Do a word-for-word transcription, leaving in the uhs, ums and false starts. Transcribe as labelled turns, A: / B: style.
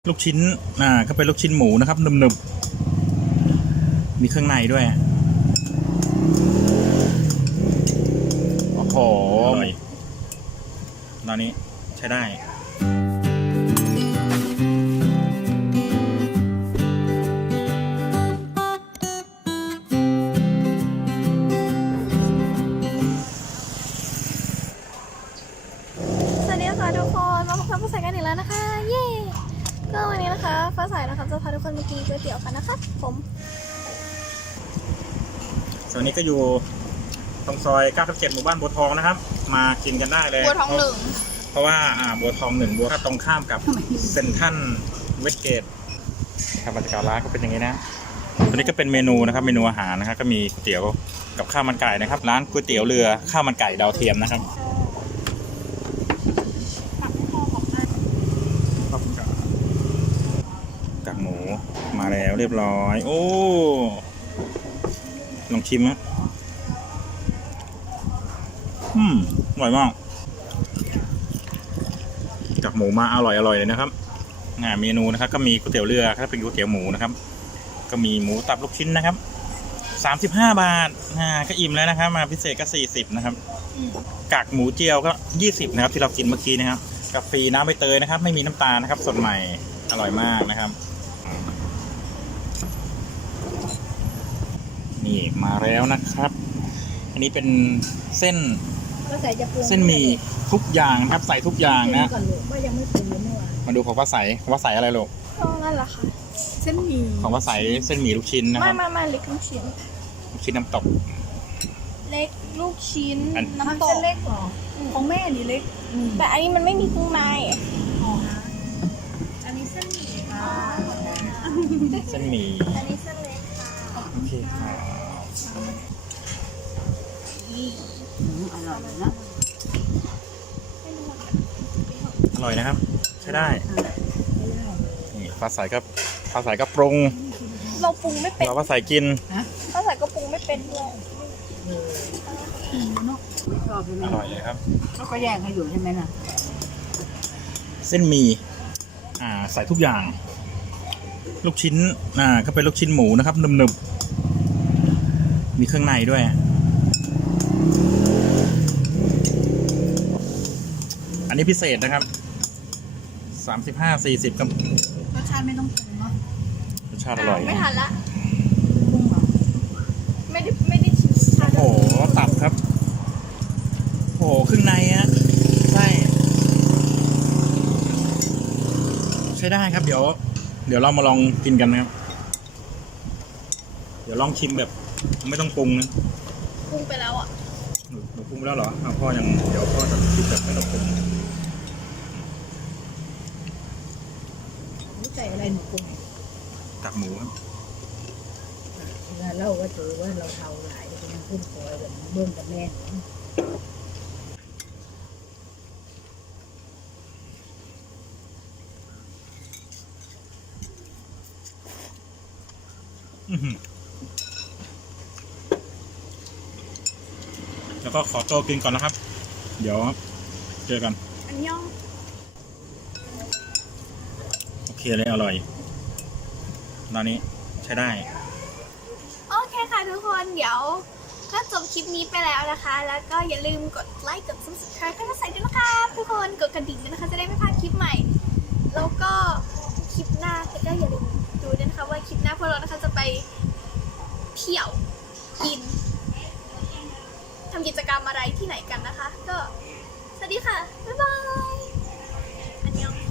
A: ลูกชิ้นอ่าก็เป็นลูกชิ้นหมูนะครับหนึบๆมีเครื่องในด้วยโอ้โหตอนนี้ใช้ได้
B: สวัสดีค่ะทุกคนมาพบกับฟ้าใสกันอีกแล้วนะคะเย้ก็วันนี้นะคะฟ้าใสนะคะจะพาทุกคนมากินก๋วยเตี๋ยวกันนะคะผม
A: ส่วนนี้ก็อยู่ตรงซอยเก้าสิบเจ็ดหมู่บ้านบัวทองนะครับมากินกันได้เลย
B: บัวทองหนึ่ง
A: เพราะว่าอ่าบัวทองหนึ่งบัวตรงข้ามกับเซ็นทรัลเวสเกตครับบรรยากาศร้านก็เป็นอย่างนี้นะตัวนี้ก็เป็นเมนูนะครับเมนูอาหารนะครับก็มีก๋วยเตี๋ยวกับข้าวมันไก่นะครับร้านก๋วยเตี๋ยวเรือข้าวมันไก่ดาวเทียมนะครับกากหมูมาแล้วเรียบร้อยโอ้ลองชิมนะอืมอร่อยมากกากหมูมาอร่อยอร่อยเลยนะครับงานเมนูนะครับก็มีก๋วยเตี๋ยวเรือถ้าเป็นก๋วยเตี๋ยวหมูนะครับก็มีหมูตับลูกชิ้นนะครับสามสิบห้าบาทอ่าก็อิ่มแล้วนะครับมาพิเศษก็สี่สิบนะครับกากหมูเจียวก็ยี่สิบนะครับที่เรากินเมื่อกี้นะครับกาแฟน้ำใบเตยนะครับไม่มีน้ำตาลนะครับสดใหม่อร่อยมากนะครับนี่มาแล้วนะครับ อันนี้เป็นเส้นเส้นหมี่ทุกอย่างนะครับใส่ทุกอย่างนะมาดูของฟ้าใสของฟ้าใสอะไรลูก
B: ก็นั่นแหละค่ะเส้นหมี่
A: ของฟ้าใสเส้นหมี่ลูกชิ้นนะค
B: ไม่
A: รับ
B: ไม่ไม่เล็กลูกชิ้น
A: ลูกชิ้นน้ำตก
B: เล็กลูกชิ้น
A: อัน
B: น้ำต
C: เส้
B: ก
C: นเล็กเหรอของแม่นี่เล็ก
B: แต่อันนี้มันไม่มีเครื่องใน
C: อ๋ออันนี้เส้นหมี่ค่ะ
A: เส้นหมี่
B: อันนี้เส้นเล็กค่ะ
A: โอเคค่ะ
C: อร่อยนะ
A: อร่อยนะครับใช้ได้นี่ฟ้าใสก็ฟ้าใสก็ปรุง
B: เราปรุงไม่เป็น
A: เราฟ้าใสกิน
B: ฟ้าใสก็ปรุงไม่เป็นด้วย
C: ไม่ชอบใช่ไหม
A: อร่อยเลยครับ
C: เขาก็แยกให้อยู่ใช่ไหมล่ะ
A: เส้นหมี่อ่าใส่ทุกอย่าง ลูกชิ้นอ่าก็เป็นลูกชิ้นหมูนะครับหนึบๆมีเครื่องในด้วยอันนี้พิเศษนะครับสามสิบห้าสี่สิบกับ
C: รสชาติไม่ต้องปรุงเนาะ
A: รสชาติอร่อย
B: ไม่ทันละ
C: ปรุงเหรอ
B: ไม่ได้ไม่ได้ชิมชา
A: โอ้โหตับครับโอ้โหเครื่องในฮะใช่ใช้ได้ครับเดี๋ยวเดี๋ยวเรามาลองกินกันนะครับเดี๋ยวลองชิมแบบไม่ต้องปรุงนะ
B: ปรุงไปแล้วอ่ะ
A: หนูหนูปรุงไปแล้วเหรออ้าวพ่อยังเดี๋ยวพ่อจะชิมแบบไม่ต้องปรุง
C: รู้ใจอะไรหนูปรุง
A: ตับหมูครับ
C: เวลาเล่าว่าเจอว่าเราเทาหลายมันขึ้นคอยแบบเบิ่งกับแม่
A: อื้อหือแล้วก็ขอตัวกินก่อนนะครับ เดี๋ยวเจอกัน
B: อันย่อง
A: โอเคเลยอร่อยตอนนี้ใช้ได้
B: โอเคค่ะทุกคนเดี๋ยวก็จบคลิปนี้ไปแล้วนะคะ แล้วก็อย่าลืมกดไลค์กด ซับสไครบ์ ให้ฟ้าใสด้วยนะคะทุกคนกดกระดิ่งด้วยนะคะจะได้ไม่พลาดคลิปใหม่ แล้วก็คลิปหน้าก็อย่าลืมดูด้วยนะคะว่าคลิปหน้าพวกเรานะคะจะไปเที่ยวกินทำกิจกรรมอะไรที่ไหนกันนะคะ ก็สวัสดีค่ะบ๊ายบายอันยอง